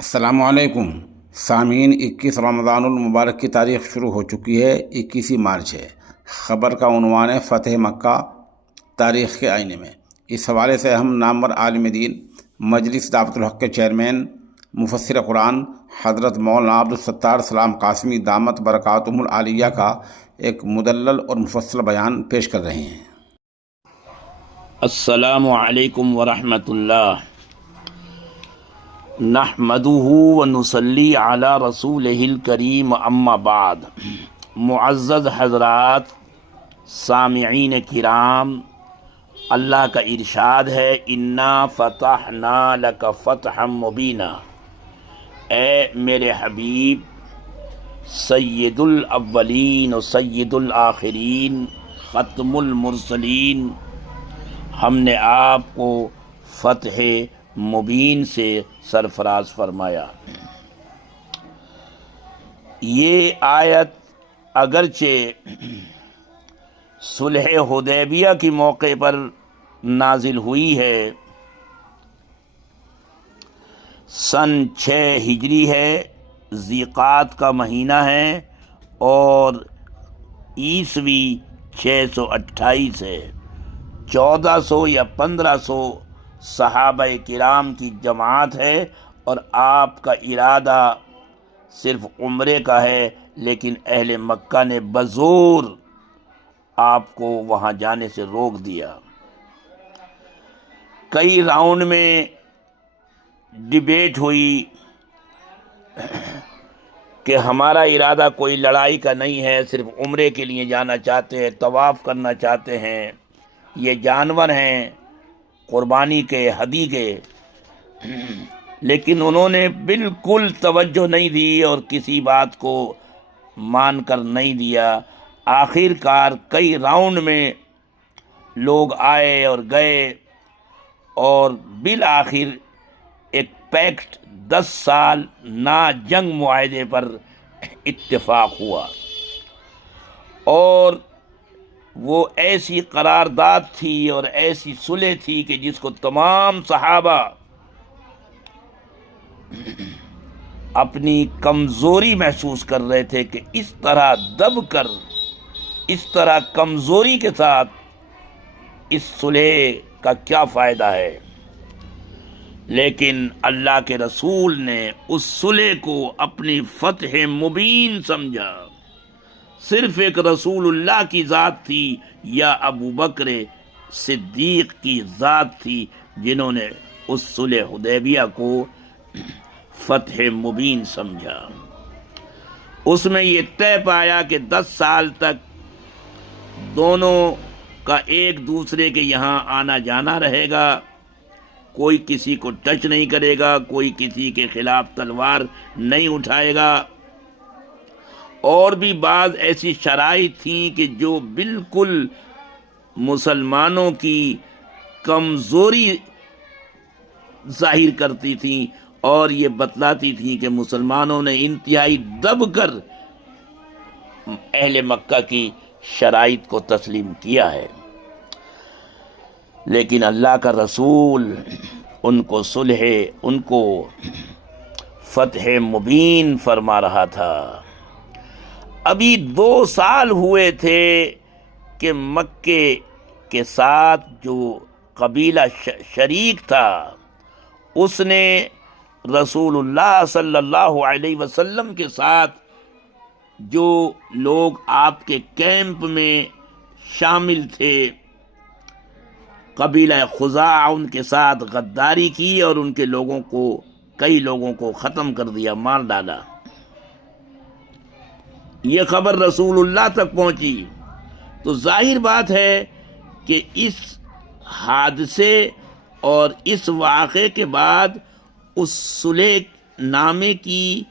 السلام علیکم سامعین، 21 رمضان المبارک کی تاریخ شروع ہو چکی ہے۔ 21 مارچ ہے۔ خبر کا عنوان ہے فتح مکہ تاریخ کے آئینے میں۔ اس حوالے سے ہم نامور عالم دین، مجلس دعوت الحق کے چیئرمین، مفسر قرآن حضرت مولانا عبدالستار سلام قاسمی دامت برکاتہم العالیہ کا ایک مدلل اور مفصل بیان پیش کر رہے ہیں۔ السلام علیکم ورحمۃ اللہ۔ نحمدہ ونصلی علی رسولہ الکریم، اما بعد۔ معزز حضرات، سامعین کرام، اللہ کا ارشاد ہے انا فتحنا لک فتحا مبینا۔ اے میرے حبیب، سید الاولین و سید الآخرین، ختم المرسلین، ہم نے آپ کو فتح مبین سے سرفراز فرمایا۔ یہ آیت اگرچہ صلح حدیبیہ کے موقع پر نازل ہوئی ہے، سن 6 ہجری ہے، ذیقعد کا مہینہ ہے اور عیسوی 628 ہے۔ 1400 یا 1500 صحابہ کرام کی جماعت ہے اور آپ کا ارادہ صرف عمرے کا ہے، لیکن اہل مکہ نے بزور آپ کو وہاں جانے سے روک دیا۔ کئی راؤنڈ میں ڈیبیٹ ہوئی کہ ہمارا ارادہ کوئی لڑائی کا نہیں ہے، صرف عمرے کے لیے جانا چاہتے ہیں، طواف کرنا چاہتے ہیں، یہ جانور ہیں قربانی کے، ہدی کے۔ لیکن انہوں نے بالکل توجہ نہیں دی اور کسی بات کو مان کر نہیں دیا۔ آخر کار کئی راؤنڈ میں لوگ آئے اور گئے اور بالآخر ایک پیکٹ 10 سال نا جنگ معاہدے پر اتفاق ہوا، اور وہ ایسی قرارداد تھی اور ایسی صلح تھی کہ جس کو تمام صحابہ اپنی کمزوری محسوس کر رہے تھے کہ اس طرح دب کر، اس طرح کمزوری کے ساتھ اس صلح کا کیا فائدہ ہے۔ لیکن اللہ کے رسول نے اس صلح کو اپنی فتح مبین سمجھا۔ صرف ایک رسول اللہ کی ذات تھی یا ابو بکر صدیق کی ذات تھی جنہوں نے اس صلح حدیبیہ کو فتح مبین سمجھا۔ اس میں یہ طے پایا کہ 10 سال تک دونوں کا ایک دوسرے کے یہاں آنا جانا رہے گا، کوئی کسی کو ٹچ نہیں کرے گا، کوئی کسی کے خلاف تلوار نہیں اٹھائے گا، اور بھی بعض ایسی شرائط تھیں کہ جو بالکل مسلمانوں کی کمزوری ظاہر کرتی تھیں اور یہ بتلاتی تھیں کہ مسلمانوں نے انتہائی دب کر اہل مکہ کی شرائط کو تسلیم کیا ہے۔ لیکن اللہ کا رسول ان کو صلح، ان کو فتح مبین فرما رہا تھا۔ ابھی 2 سال ہوئے تھے کہ مکے کے ساتھ جو قبیلہ شریک تھا اس نے رسول اللہ صلی اللہ علیہ وسلم کے ساتھ، جو لوگ آپ کے کیمپ میں شامل تھے، قبیلہ خزاعہ، ان کے ساتھ غداری کی اور ان کے لوگوں کو، کئی لوگوں کو ختم کر دیا، مار ڈالا۔ یہ خبر رسول اللہ تک پہنچی تو ظاہر بات ہے کہ اس حادثے اور اس واقعے کے بعد اس صلح نامے کی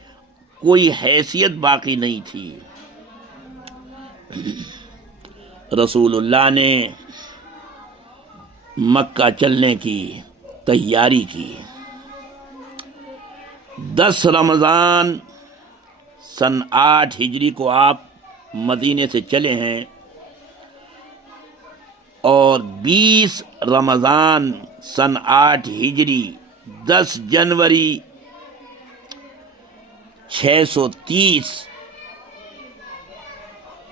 کوئی حیثیت باقی نہیں تھی۔ رسول اللہ نے مکہ چلنے کی تیاری کی۔ 10 رمضان سن 8 ہجری کو آپ مدینے سے چلے ہیں اور 20 رمضان سن 8 ہجری 10 جنوری 630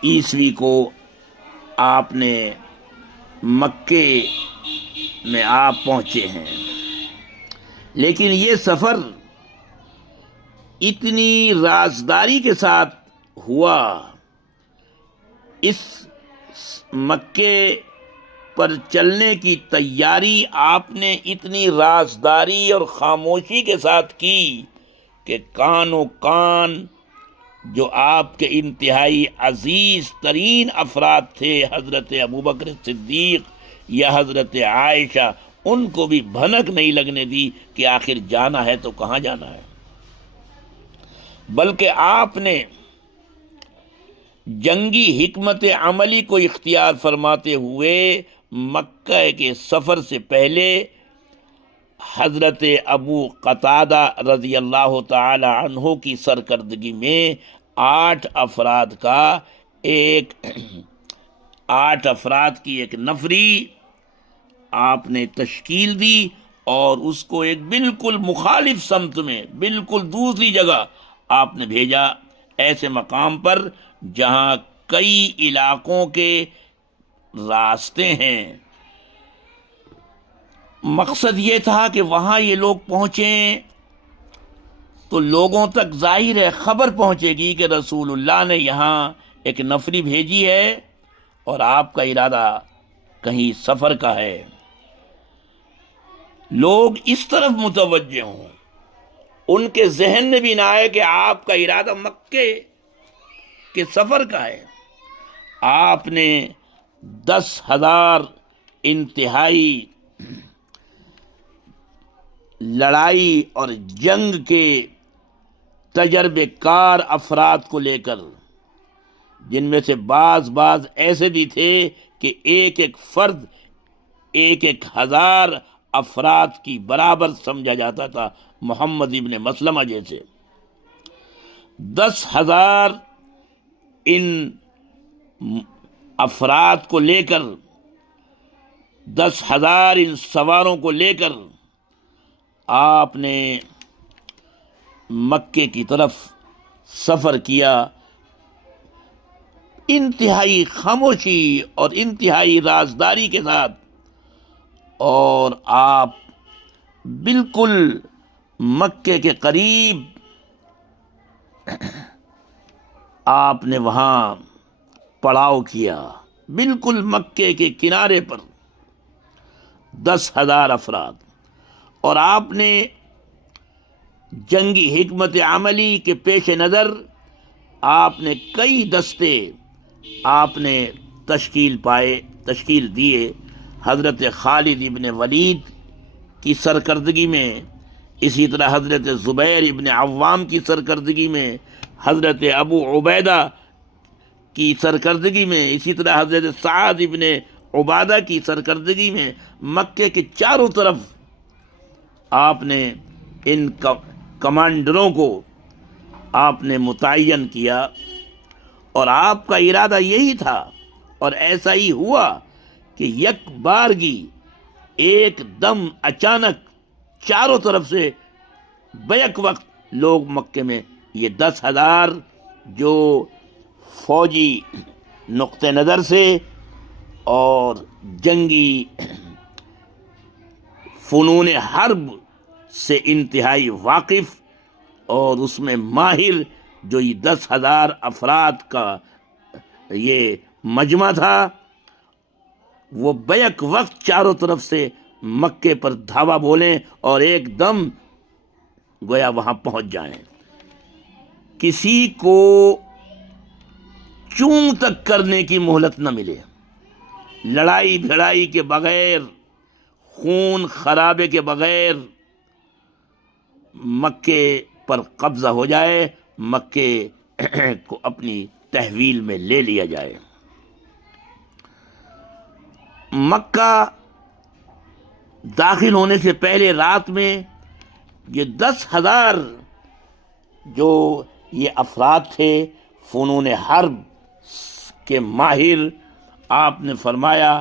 عیسوی کو آپ نے مکے میں آپ پہنچے ہیں، لیکن یہ سفر اتنی رازداری کے ساتھ ہوا، اس مکے پر چلنے کی تیاری آپ نے اتنی رازداری اور خاموشی کے ساتھ کی کہ کان و کان جو آپ کے انتہائی عزیز ترین افراد تھے، حضرت ابوبکر صدیق یا حضرت عائشہ، ان کو بھی بھنک نہیں لگنے دی کہ آخر جانا ہے تو کہاں جانا ہے، بلکہ آپ نے جنگی حکمت عملی کو اختیار فرماتے ہوئے مکہ کے سفر سے پہلے حضرت ابو قتادہ رضی اللہ تعالی عنہ کی سرکردگی میں 8 افراد کی ایک نفری آپ نے تشکیل دی اور اس کو ایک بالکل مخالف سمت میں، بالکل دوسری جگہ آپ نے بھیجا، ایسے مقام پر جہاں کئی علاقوں کے راستے ہیں۔ مقصد یہ تھا کہ وہاں یہ لوگ پہنچیں تو لوگوں تک ظاہر ہے خبر پہنچے گی کہ رسول اللہ نے یہاں ایک نفری بھیجی ہے اور آپ کا ارادہ کہیں سفر کا ہے، لوگ اس طرف متوجہ ہوں، ان کے ذہن میں بھی نہ آئے کہ آپ کا ارادہ مکے کے سفر کا ہے۔ آپ نے 10,000 انتہائی لڑائی اور جنگ کے تجربے کار افراد کو لے کر، جن میں سے بعض ایسے بھی تھے کہ ایک فرد 1,000 افراد کی برابر سمجھا جاتا تھا، محمد ابن مسلمہ جیسے، 10,000 ان افراد کو لے کر، 10,000 ان سواروں کو لے کر آپ نے مکے کی طرف سفر کیا، انتہائی خاموشی اور انتہائی رازداری کے ساتھ، اور آپ بالکل مکے کے قریب آپ نے وہاں پڑاؤ کیا، بالکل مکے کے کنارے پر 10,000 افراد، اور آپ نے جنگی حکمت عملی کے پیش نظر آپ نے کئی دستے آپ نے تشکیل دیے، حضرت خالد ابن ولید کی سرکردگی میں، اسی طرح حضرت زبیر ابن عوام کی سرکردگی میں، حضرت ابو عبیدہ کی سرکردگی میں، اسی طرح حضرت سعد ابن عبادہ کی سرکردگی میں، مکے کے چاروں طرف آپ نے ان کمانڈروں کو آپ نے متعین کیا، اور آپ کا ارادہ یہی تھا، اور ایسا ہی ہوا کہ یک بارگی ایک دم اچانک چاروں طرف سے بیک وقت لوگ مکے میں، یہ 10,000 جو فوجی نقطہ نظر سے اور جنگی فنون حرب سے انتہائی واقف اور اس میں ماہر جو یہ 10,000 افراد کا یہ مجمع تھا، وہ بیک وقت چاروں طرف سے مکے پر دھاوا بولیں اور ایک دم گویا وہاں پہنچ جائیں، کسی کو چوں تک کرنے کی مہلت نہ ملے، لڑائی بھڑائی کے بغیر، خون خرابے کے بغیر مکے پر قبضہ ہو جائے، مکے کو اپنی تحویل میں لے لیا جائے۔ مکہ داخل ہونے سے پہلے رات میں یہ 10,000 جو یہ افراد تھے فنون حرب کے ماہر، آپ نے فرمایا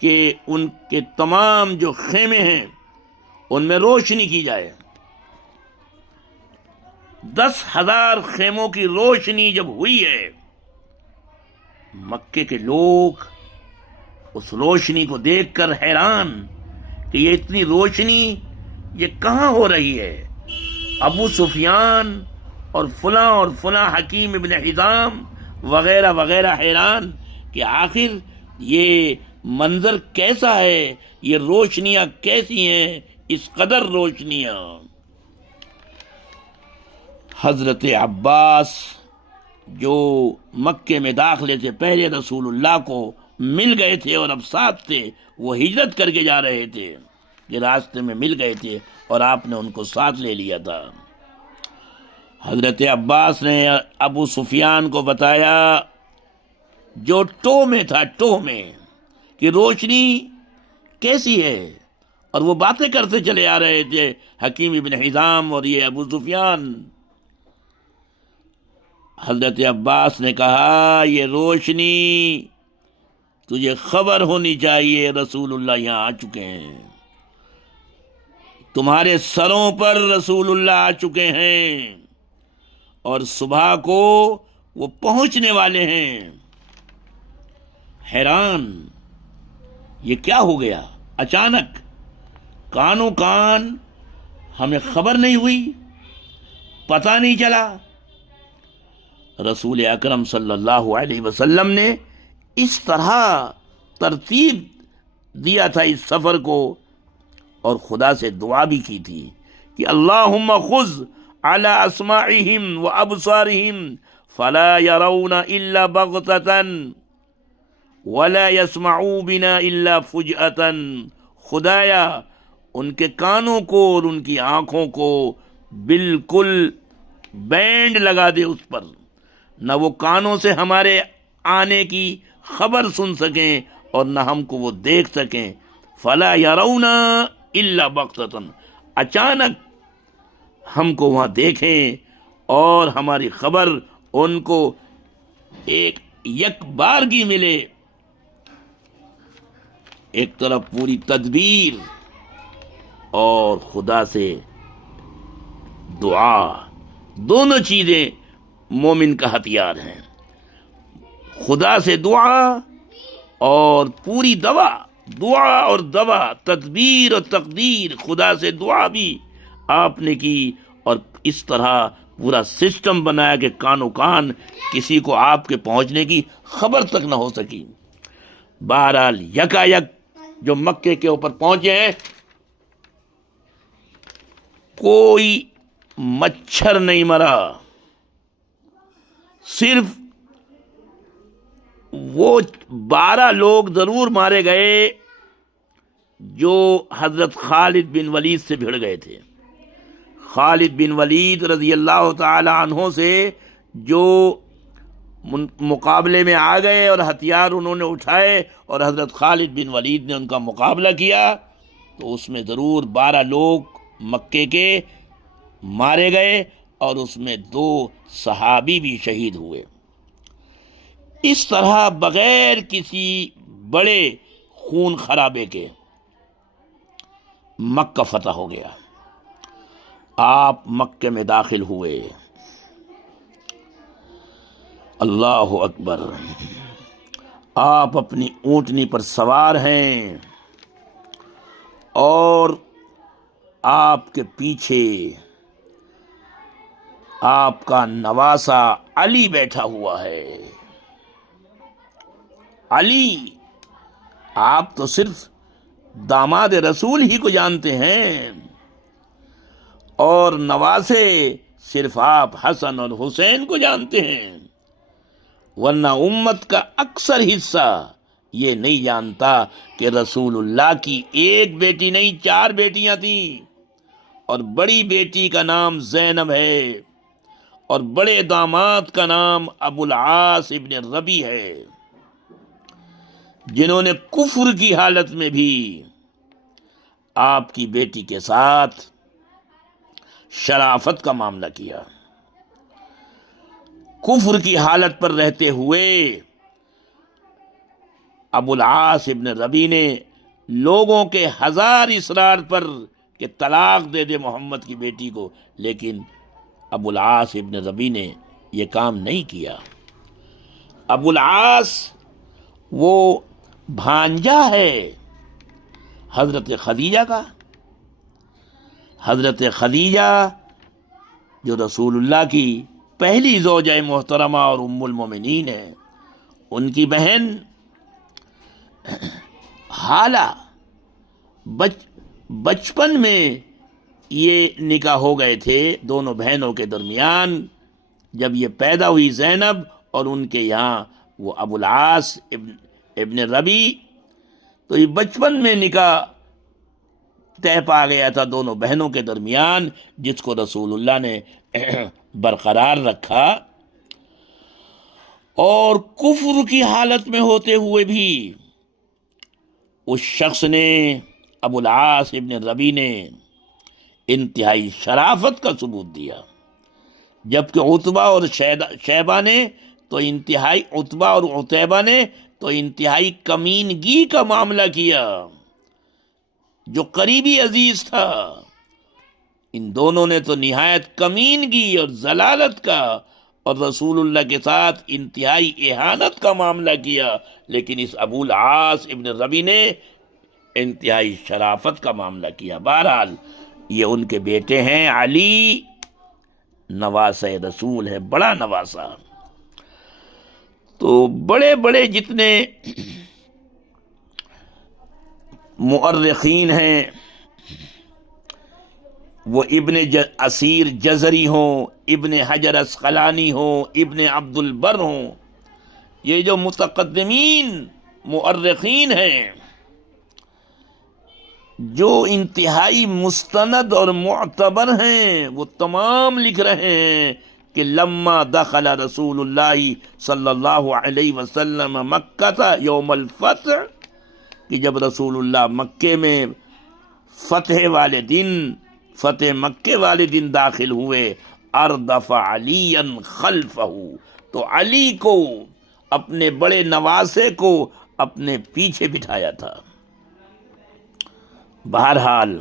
کہ ان کے تمام جو خیمے ہیں ان میں روشنی کی جائے، 10,000 خیموں کی روشنی جب ہوئی ہے، مکے کے لوگ اس روشنی کو دیکھ کر حیران کہ یہ اتنی روشنی یہ کہاں ہو رہی ہے۔ ابو سفیان اور فلاں حکیم ابن حزام وغیرہ وغیرہ حیران کہ آخر یہ منظر کیسا ہے، یہ روشنیاں کیسی ہیں، اس قدر روشنیاں۔ حضرت عباس جو مکے میں داخلے سے پہلے رسول اللہ کو مل گئے تھے اور اب ساتھ تھے، وہ ہجرت کر کے جا رہے تھے کہ راستے میں مل گئے تھے اور آپ نے ان کو ساتھ لے لیا تھا۔ حضرت عباس نے ابو سفیان کو بتایا جو ٹو میں تھا، ٹو میں، کہ روشنی کیسی ہے، اور وہ باتیں کرتے چلے آ رہے تھے حکیم ابن حزام اور یہ ابو سفیان۔ حضرت عباس نے کہا یہ روشنی تجھے خبر ہونی چاہیے، رسول اللہ یہاں آ چکے ہیں، تمہارے سروں پر رسول اللہ آ چکے ہیں اور صبح کو وہ پہنچنے والے ہیں۔ حیران یہ کیا ہو گیا، اچانک کانوں کان ہمیں خبر نہیں ہوئی، پتہ نہیں چلا۔ رسول اکرم صلی اللہ علیہ وسلم نے اس طرح ترتیب دیا تھا اس سفر کو، اور خدا سے دعا بھی کی تھی کہ اللہم خذ علی اسماعہم و ابصارہم فلا یرون الا بغتۃ ولا يسمعوا بنا الا فجأة۔ خدایا ان کے کانوں کو اور ان کی آنکھوں کو بالکل بینڈ لگا دے اس پر، نہ وہ کانوں سے ہمارے آنے کی خبر سن سکیں اور نہ ہم کو وہ دیکھ سکیں۔ فلا یرون الا بغتۃ، اچانک ہم کو وہاں دیکھیں اور ہماری خبر ان کو ایک یک بارگی ملے۔ ایک طرف پوری تدبیر اور خدا سے دعا، دونوں چیزیں مومن کا ہتھیار ہیں، خدا سے دعا اور پوری دعا اور دوا، تدبیر اور تقدیر، خدا سے دعا بھی آپ نے کی اور اس طرح پورا سسٹم بنایا کہ کانوں کان کسی کو آپ کے پہنچنے کی خبر تک نہ ہو سکی۔ بہرحال یکایک جو مکے کے اوپر پہنچے ہیں، کوئی مچھر نہیں مرا، صرف وہ 12 لوگ ضرور مارے گئے جو حضرت خالد بن ولید سے بھڑ گئے تھے۔ خالد بن ولید رضی اللہ تعالی عنہ سے جو مقابلے میں آ گئے اور ہتھیار انہوں نے اٹھائے اور حضرت خالد بن ولید نے ان کا مقابلہ کیا، تو اس میں ضرور 12 لوگ مکے کے مارے گئے اور اس میں 2 صحابی بھی شہید ہوئے۔ اس طرح بغیر کسی بڑے خون خرابے کے مکہ فتح ہو گیا۔ آپ مکے میں داخل ہوئے، اللہ اکبر، آپ اپنی اونٹنی پر سوار ہیں اور آپ کے پیچھے آپ کا نواسا علی بیٹھا ہوا ہے۔ علی، آپ تو صرف داماد رسول ہی کو جانتے ہیں اور نواسے صرف آپ حسن اور حسین کو جانتے ہیں، ورنہ امت کا اکثر حصہ یہ نہیں جانتا کہ رسول اللہ کی ایک بیٹی نہیں 4 بیٹیاں تھیں، اور بڑی بیٹی کا نام زینب ہے اور بڑے داماد کا نام ابو العاص ابن ربی ہے، جنہوں نے کفر کی حالت میں بھی آپ کی بیٹی کے ساتھ شرافت کا معاملہ کیا۔ کفر کی حالت پر رہتے ہوئے ابو العاص ابن ربی نے لوگوں کے 1000 اصرار پر کہ طلاق دے دے محمد کی بیٹی کو، لیکن ابو العاص ابن ربی نے یہ کام نہیں کیا۔ ابو العاص وہ بھانجا ہے حضرت خدیجہ کا، حضرت خدیجہ جو رسول اللہ کی پہلی زوجہ محترمہ اور ام المومنین ہے، ان کی بہن حالہ بچپن میں یہ نکاح ہو گئے تھے دونوں بہنوں کے درمیان۔ جب یہ پیدا ہوئی زینب اور ان کے یہاں وہ ابو العاص ابن ربی، تو یہ بچپن میں نکاح طے پا گیا تھا دونوں بہنوں کے درمیان، جس کو رسول اللہ نے برقرار رکھا، اور کفر کی حالت میں ہوتے ہوئے بھی اس شخص نے، ابو العاص ابن ربی نے، انتہائی شرافت کا ثبوت دیا، جبکہ عتبہ اور شیبہ نے تو انتہائی، عتبہ اور عتیبہ نے تو انتہائی کمینگی کا معاملہ کیا۔ جو قریبی عزیز تھا، ان دونوں نے تو نہایت کمینگی اور ضلالت کا اور رسول اللہ کے ساتھ انتہائی اہانت کا معاملہ کیا، لیکن اس ابو العاص ابن ربی نے انتہائی شرافت کا معاملہ کیا۔ بہرحال یہ ان کے بیٹے ہیں، علی نواسہ رسول ہے، بڑا نواسہ۔ تو بڑے بڑے جتنے مؤرخین ہیں، وہ ابن اسیر جزری ہوں، ابن حجر اسقلانی ہوں، ابن عبد البر ہوں، یہ جو متقدمین مؤرخین ہیں، جو انتہائی مستند اور معتبر ہیں، وہ تمام لکھ رہے ہیں کہ لما دخل رسول اللہ صلی اللہ علیہ وسلم مکہ یوم الفتح، کہ جب رسول اللہ مکے میں فتح والے دن، فتح مکے والے دن داخل ہوئے، اردف علی خلفہ، تو علی کو، اپنے بڑے نواسے کو اپنے پیچھے بٹھایا تھا۔ بہرحال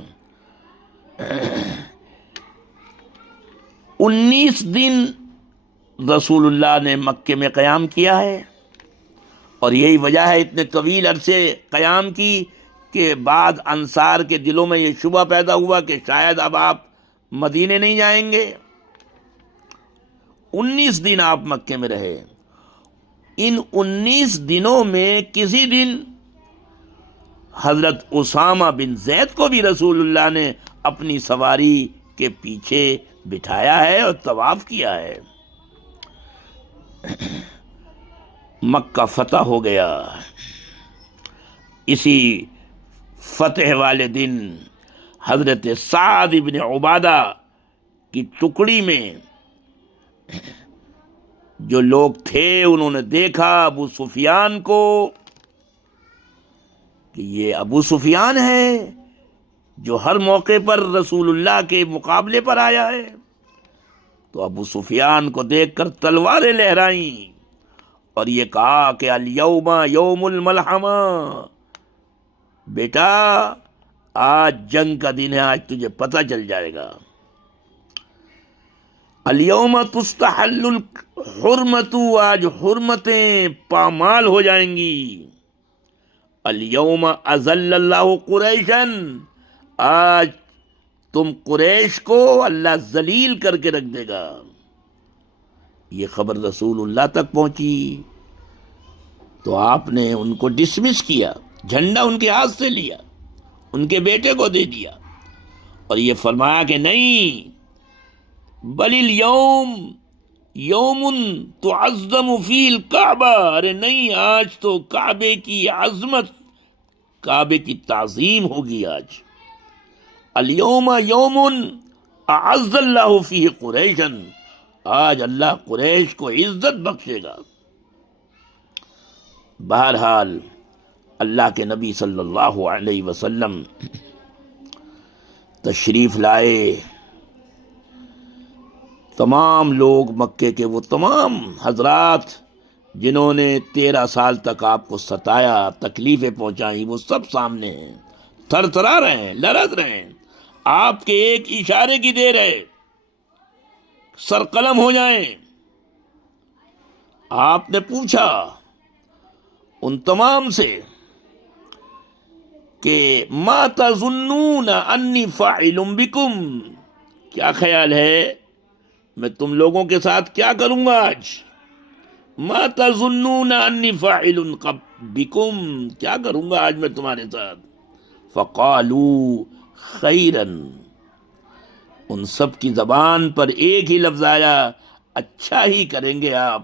19 دن رسول اللہ نے مکے میں قیام کیا ہے، اور یہی وجہ ہے اتنے طویل عرصے قیام کی کہ بعد انصار کے دلوں میں یہ شبہ پیدا ہوا کہ شاید اب آپ مدینے نہیں جائیں گے۔ 19 دن آپ مکے میں رہے۔ ان 19 دنوں میں کسی دن حضرت اسامہ بن زید کو بھی رسول اللہ نے اپنی سواری کے پیچھے بٹھایا ہے اور طواف کیا ہے۔ مکہ فتح ہو گیا۔ اسی فتح والے دن حضرت سعد ابن عبادہ کی ٹکڑی میں جو لوگ تھے، انہوں نے دیکھا ابو سفیان کو کہ یہ ابو سفیان ہے جو ہر موقع پر رسول اللہ کے مقابلے پر آیا ہے۔ تو ابو سفیان کو دیکھ کر تلواریں لہرائیں اور یہ کہا کہ الیوم یوم الملحمہ، بیٹا آج جنگ کا دن ہے، آج تجھے پتہ چل جائے گا۔ الیوم تستحل الحرمت، آج حرمتیں پامال ہو جائیں گی۔ الیوم اذل اللہ قریشا، آج تم قریش کو اللہ ذلیل کر کے رکھ دے گا۔ یہ خبر رسول اللہ تک پہنچی تو آپ نے ان کو ڈسمس کیا، جھنڈا ان کے ہاتھ سے لیا، ان کے بیٹے کو دے دیا، اور یہ فرمایا کہ نہیں، بل الیوم یوم تعظم فی الکعبہ، ارے نہیں، آج تو کعبے کی عظمت، کعبے کی تعظیم ہوگی آج۔ الیوم یوم اعز اللہ فیہ قریشا، آج اللہ قریش کو عزت بخشے گا۔ بہرحال اللہ کے نبی صلی اللہ علیہ وسلم تشریف لائے۔ تمام لوگ مکے کے، وہ تمام حضرات جنہوں نے 13 سال تک آپ کو ستایا، تکلیفیں پہنچائیں، وہ سب سامنے ہیں، تھر تھرا رہے ہیں، لرز رہے ہیں، آپ کے ایک اشارے کی دیر ہے سرقلم ہو جائیں۔ آپ نے پوچھا ان تمام سے کہ ما تظنون انی فاعل بکم، کیا خیال ہے میں تم لوگوں کے ساتھ کیا کروں گا آج؟ ما تظنون انی فاعل بکم، کیا کروں گا آج میں تمہارے ساتھ؟ فقالوا خیرا، ان سب کی زبان پر ایک ہی لفظ آیا، اچھا ہی کریں گے آپ۔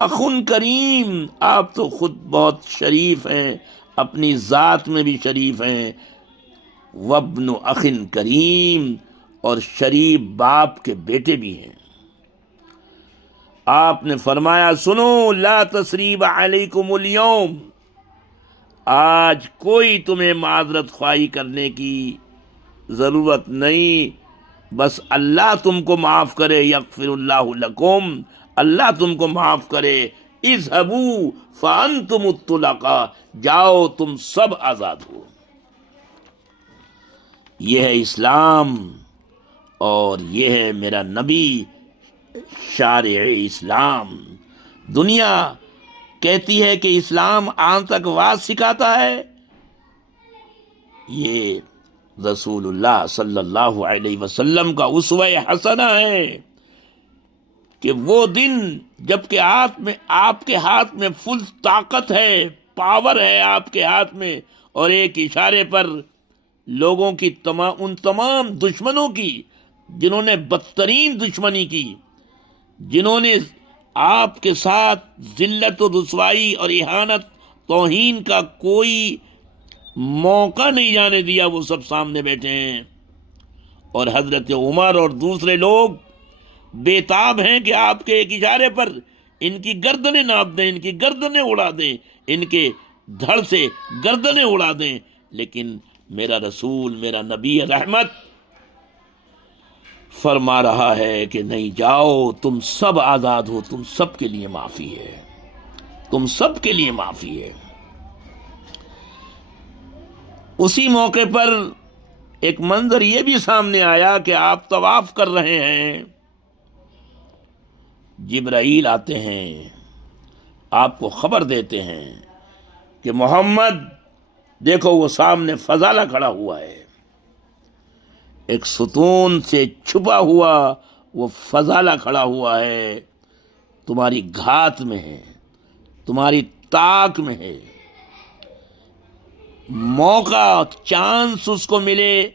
اخن کریم، آپ تو خود بہت شریف ہیں، اپنی ذات میں بھی شریف ہیں، وابن اخن کریم، اور شریف باپ کے بیٹے بھی ہیں۔ آپ نے فرمایا سنو، لا تثریب علیکم اليوم، آج کوئی تمہیں معذرت خواہی کرنے کی ضرورت نہیں، بس اللہ تم کو معاف کرے، یغفر اللہ لکم، اللہ تم کو معاف کرے، اذهبوا فانتم الطلقاء، جاؤ تم سب آزاد ہو۔ یہ ہے اسلام، اور یہ ہے میرا نبی شارع اسلام۔ دنیا کہتی ہے کہ اسلام آتنکواد سکھاتا ہے، یہ رسول اللہ صلی اللہ علیہ وسلم کا اسوہ حسنہ ہے کہ وہ دن جب کہ آپ کے ہاتھ میں فل طاقت ہے، پاور ہے آپ کے ہاتھ میں، اور ایک اشارے پر لوگوں کی ان تمام دشمنوں کی جنہوں نے بدترین دشمنی کی، جنہوں نے آپ کے ساتھ ذلت و رسوائی اور اہانت توہین کا کوئی موقع نہیں جانے دیا، وہ سب سامنے بیٹھے ہیں، اور حضرت عمر اور دوسرے لوگ بےتاب ہیں کہ آپ کے ایک اشارے پر ان کی گردنیں ناپ دیں، ان کی گردنیں اڑا دیں، ان کے دھڑ سے گردنیں اڑا دیں، لیکن میرا رسول، میرا نبی رحمت فرما رہا ہے کہ نہیں، جاؤ تم سب آزاد ہو، تم سب کے لیے معافی ہے، تم سب کے لیے معافی ہے۔ اسی موقع پر ایک منظر یہ بھی سامنے آیا کہ آپ طواف کر رہے ہیں، جبرائیل آتے ہیں، آپ کو خبر دیتے ہیں کہ محمد دیکھو وہ سامنے فضالہ کھڑا ہوا ہے، ایک ستون سے چھپا ہوا وہ فضالہ کھڑا ہوا ہے، تمہاری گھات میں ہے، تمہاری طاق میں ہے، موقع چانس اس کو ملے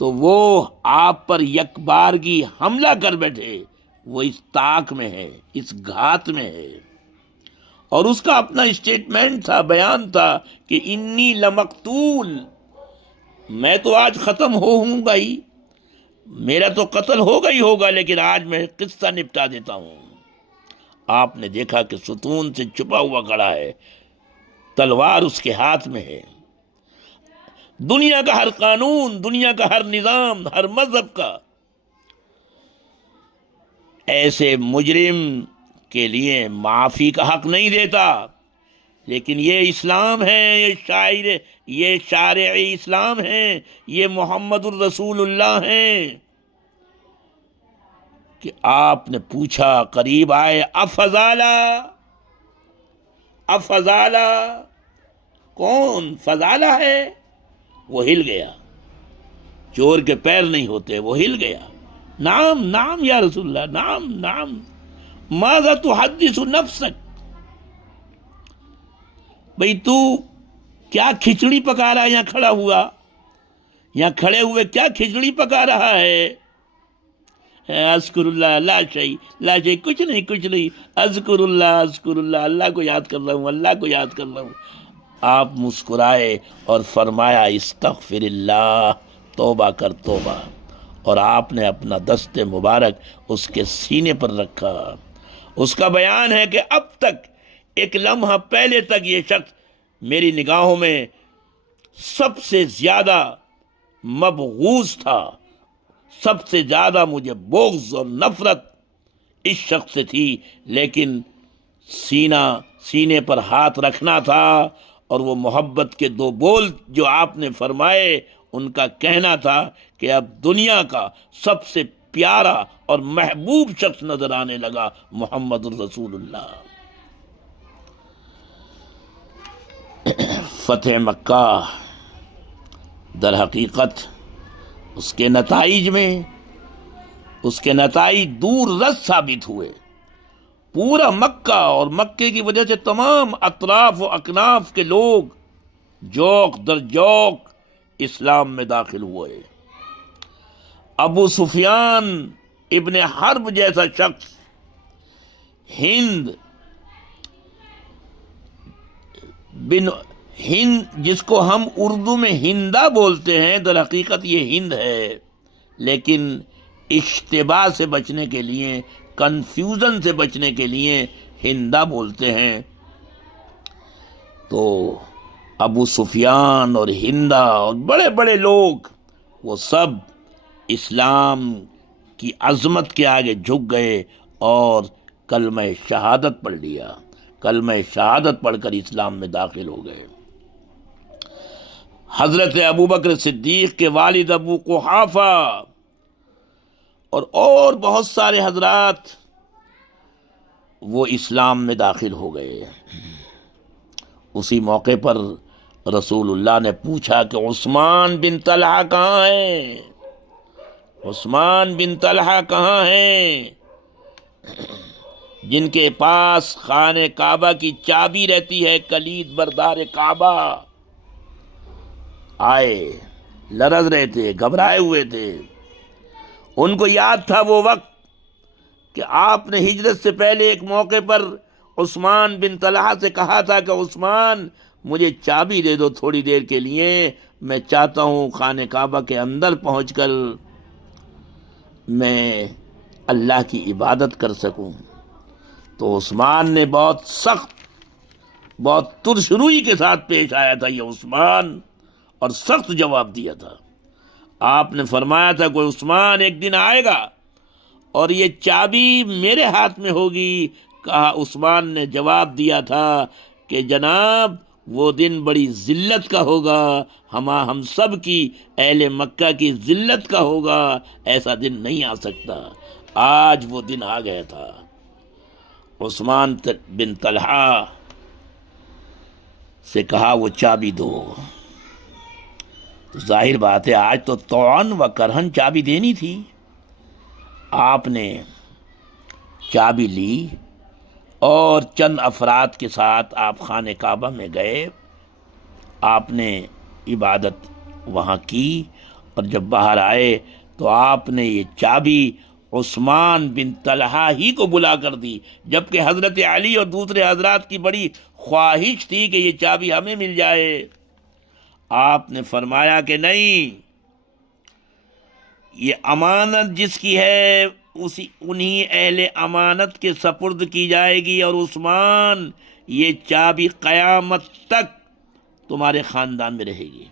تو وہ آپ پر یک بارگی حملہ کر بیٹھے، وہ اس طاق میں ہے، اس گھات میں ہے۔ اور اس کا اپنا اسٹیٹمنٹ تھا، بیان تھا کہ انی لمقتول، میں تو آج ختم ہوں گا ہی، میرا تو قتل ہوگا ہی ہوگا، لیکن آج میں قصہ نپٹا دیتا ہوں۔ آپ نے دیکھا کہ ستون سے چھپا ہوا کھڑا ہے، تلوار اس کے ہاتھ میں ہے، دنیا کا ہر قانون، دنیا کا ہر نظام، ہر مذہب کا ایسے مجرم کے لیے معافی کا حق نہیں دیتا، لیکن یہ اسلام ہے، یہ شارع اسلام ہے، یہ محمد الرسول اللہ ہیں کہ آپ نے پوچھا، قریب آئے، افضالہ کون؟ فضالہ ہے؟ وہ ہل گیا، چور کے پیر نہیں ہوتے، وہ ہل گیا، نام نام یا رسول اللہ، نام نام، ماذا تحدث نفسک، بھئی تو کیا کھچڑی پکا رہا ہے یہاں کھڑا ہوا، یہاں کھڑے ہوئے کیا کھچڑی پکا رہا ہے؟ اذکر اللہ، لا شیء، کچھ نہیں، اذکر اللہ، اللہ کو یاد کر رہا ہوں، اللہ کو یاد کر رہا ہوں۔ آپ مسکرائے اور فرمایا استغفر اللہ، توبہ کر توبہ، اور آپ نے اپنا دست مبارک اس کے سینے پر رکھا۔ اس کا بیان ہے کہ اب تک ایک لمحہ پہلے تک یہ شخص میری نگاہوں میں سب سے زیادہ مبغوض تھا، سب سے زیادہ مجھے بغض اور نفرت اس شخص سے تھی، لیکن سینے پر ہاتھ رکھنا تھا، اور وہ محبت کے دو بول جو آپ نے فرمائے، ان کا کہنا تھا کہ اب دنیا کا سب سے پیارا اور محبوب شخص نظر آنے لگا محمد الرسول اللہ۔ فتح مکہ در حقیقت اس کے نتائج دور رس ثابت ہوئے۔ پورا مکہ اور مکے کی وجہ سے تمام اطراف و اکناف کے لوگ جوق در جوق اسلام میں داخل ہوئے۔ ابو سفیان ابن حرب جیسا شخص ہند جس کو ہم اردو میں ہندا بولتے ہیں، در حقیقت یہ ہند ہے، لیکن اشتباہ سے بچنے کے لیے، کنفیوژن سے بچنے کے لیے ہندا بولتے ہیں۔ تو ابو سفیان اور ہندا اور بڑے بڑے لوگ وہ سب اسلام کی عظمت کے آگے جھک گئے اور کلمہ شہادت پڑھ لیا، کلمہ شہادت پڑھ کر اسلام میں داخل ہو گئے۔ حضرت ابوبکر صدیق کے والد ابو قحافہ اور بہت سارے حضرات وہ اسلام میں داخل ہو گئے۔ اسی موقع پر رسول اللہ نے پوچھا کہ عثمان بن طلحہ کہاں ہیں؟ عثمان بن طلحہ کہاں ہیں جن کے پاس خانہ کعبہ کی چابی رہتی ہے، کلید بردار کعبہ؟ آئے، لرز رہے تھے، گھبرائے ہوئے تھے۔ ان کو یاد تھا وہ وقت کہ آپ نے ہجرت سے پہلے ایک موقع پر عثمان بن طلحہ سے کہا تھا کہ عثمان مجھے چابی دے دو تھوڑی دیر کے لیے، میں چاہتا ہوں خانہ کعبہ کے اندر پہنچ کر میں اللہ کی عبادت کر سکوں۔ تو عثمان نے بہت سخت، بہت ترشروئی کے ساتھ پیش آیا تھا یہ عثمان، اور سخت جواب دیا تھا۔ آپ نے فرمایا تھا کہ عثمان ایک دن آئے گا اور یہ چابی میرے ہاتھ میں ہوگی۔ کہا عثمان نے جواب دیا تھا کہ جناب وہ دن بڑی ذلت کا ہوگا، ہم سب کی، اہل مکہ کی ذلت کا ہوگا، ایسا دن نہیں آ سکتا۔ آج وہ دن آ گیا تھا۔ عثمان بن طلحہ سے کہا وہ چابی دو۔ تو ظاہر بات ہے آج تو طوعاً و کرہن چابی دینی تھی۔ آپ نے چابی لی اور چند افراد کے ساتھ آپ خانہ کعبہ میں گئے۔ آپ نے عبادت وہاں کی اور جب باہر آئے تو آپ نے یہ چابی عثمان بن طلحہ ہی کو بلا کر دی، جبکہ حضرت علی اور دوسرے حضرات کی بڑی خواہش تھی کہ یہ چابی ہمیں مل جائے۔ آپ نے فرمایا کہ نہیں، یہ امانت جس کی ہے انہی اہل امانت کے سپرد کی جائے گی، اور عثمان یہ چابی قیامت تک تمہارے خاندان میں رہے گی۔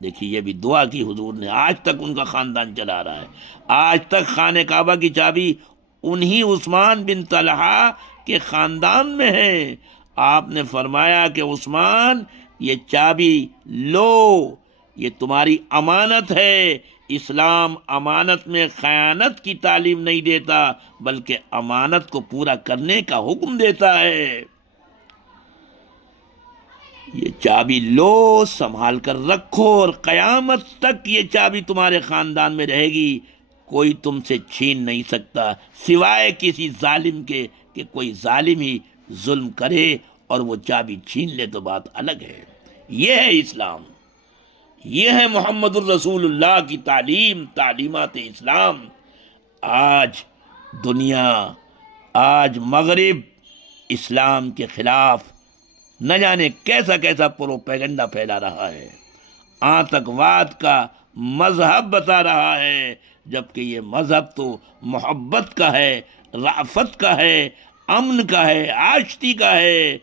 دیکھیے یہ بھی دعا کی حضور نے، آج تک ان کا خاندان چلا رہا ہے، آج تک خانہ کعبہ کی چابی انہی عثمان بن طلحہ کے خاندان میں ہے۔ آپ نے فرمایا کہ عثمان یہ چابی لو، یہ تمہاری امانت ہے۔ اسلام امانت میں خیانت کی تعلیم نہیں دیتا، بلکہ امانت کو پورا کرنے کا حکم دیتا ہے۔ یہ چابی لو، سنبھال کر رکھو، اور قیامت تک یہ چابی تمہارے خاندان میں رہے گی، کوئی تم سے چھین نہیں سکتا سوائے کسی ظالم کے، کہ کوئی ظالم ہی ظلم کرے اور وہ چابی چھین لے تو بات الگ ہے۔ یہ ہے اسلام، یہ ہے محمد الرسول اللہ کی تعلیم، تعلیمات اسلام۔ آج دنیا، آج مغرب اسلام کے خلاف نہ جانے کیسا کیسا پروپیگنڈا پھیلا رہا ہے، آتنکواد کا مذہب بتا رہا ہے، جبکہ یہ مذہب تو محبت کا ہے، رأفت کا ہے، امن کا ہے، آشتی کا ہے۔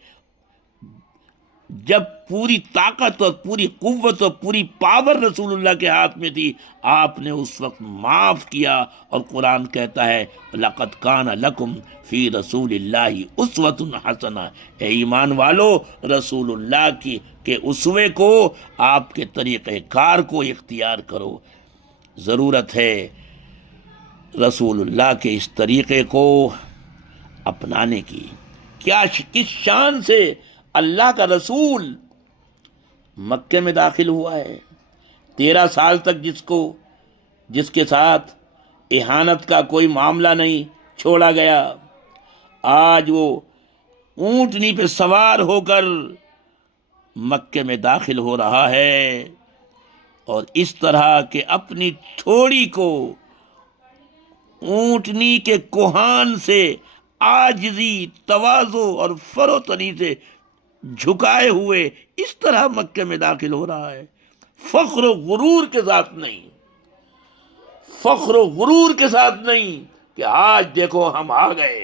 جب پوری طاقت اور پوری قوت اور پوری پاور رسول اللہ کے ہاتھ میں تھی، آپ نے اس وقت معاف کیا، اور قرآن کہتا ہے لَقَدْ كَانَ لَكُمْ فِي رَسُولِ اللَّهِ أُسْوَةٌ حَسَنَةٌ، اے ایمان والو رسول اللہ کے اسوے کو، آپ کے طریقہ کار کو اختیار کرو۔ ضرورت ہے رسول اللہ کے اس طریقے کو اپنانے کی۔ کس شان سے اللہ کا رسول مکے میں داخل ہوا ہے، 13 سال تک جس کے ساتھ اہانت کا کوئی معاملہ نہیں چھوڑا گیا، آج وہ اونٹنی پہ سوار ہو کر مکے میں داخل ہو رہا ہے، اور اس طرح کہ اپنی تھوڑی کو اونٹنی کے کوہان سے عاجزی، تواضع اور فروتنی سے جھکائے ہوئے اس طرح مکے میں داخل ہو رہا ہے، فخر و غرور کے ساتھ نہیں، فخر و غرور کے ساتھ نہیں کہ آج دیکھو ہم آ گئے،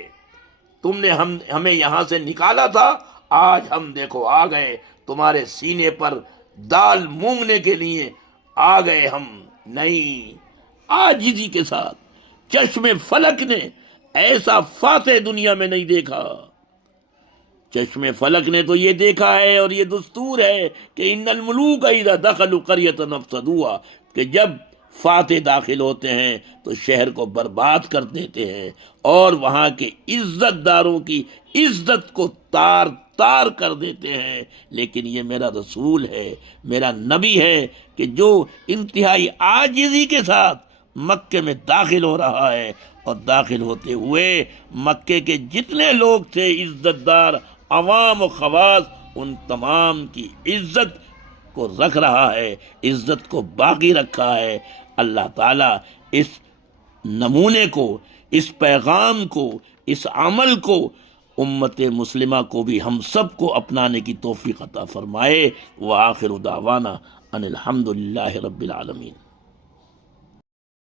تم نے ہمیں یہاں سے نکالا تھا، آج ہم دیکھو آ گئے، تمہارے سینے پر دال مونگنے کے لیے آ گئے ہم، نہیں، عاجزی کے ساتھ۔ چشم فلک نے ایسا فاتح دنیا میں نہیں دیکھا۔ چشم فلک نے تو یہ دیکھا ہے، اور یہ دستور ہے کہ ان الملوک اذا دخلوا قریۃ افسدوها، کہ جب فاتح داخل ہوتے ہیں تو شہر کو برباد کر دیتے ہیں، اور وہاں کے عزت داروں کی عزت کو تار تار کر دیتے ہیں۔ لیکن یہ میرا رسول ہے، میرا نبی ہے، کہ جو انتہائی عاجزی کے ساتھ مکے میں داخل ہو رہا ہے، اور داخل ہوتے ہوئے مکے کے جتنے لوگ تھے عزت دار، عوام و خواص، ان تمام کی عزت کو رکھ رہا ہے، عزت کو باقی رکھا ہے۔ اللہ تعالیٰ اس نمونے کو، اس پیغام کو، اس عمل کو امت مسلمہ کو بھی ہم سب کو اپنانے کی توفیق عطا فرمائے۔ وآخر دعوانا ان الحمد للہ رب العالمین۔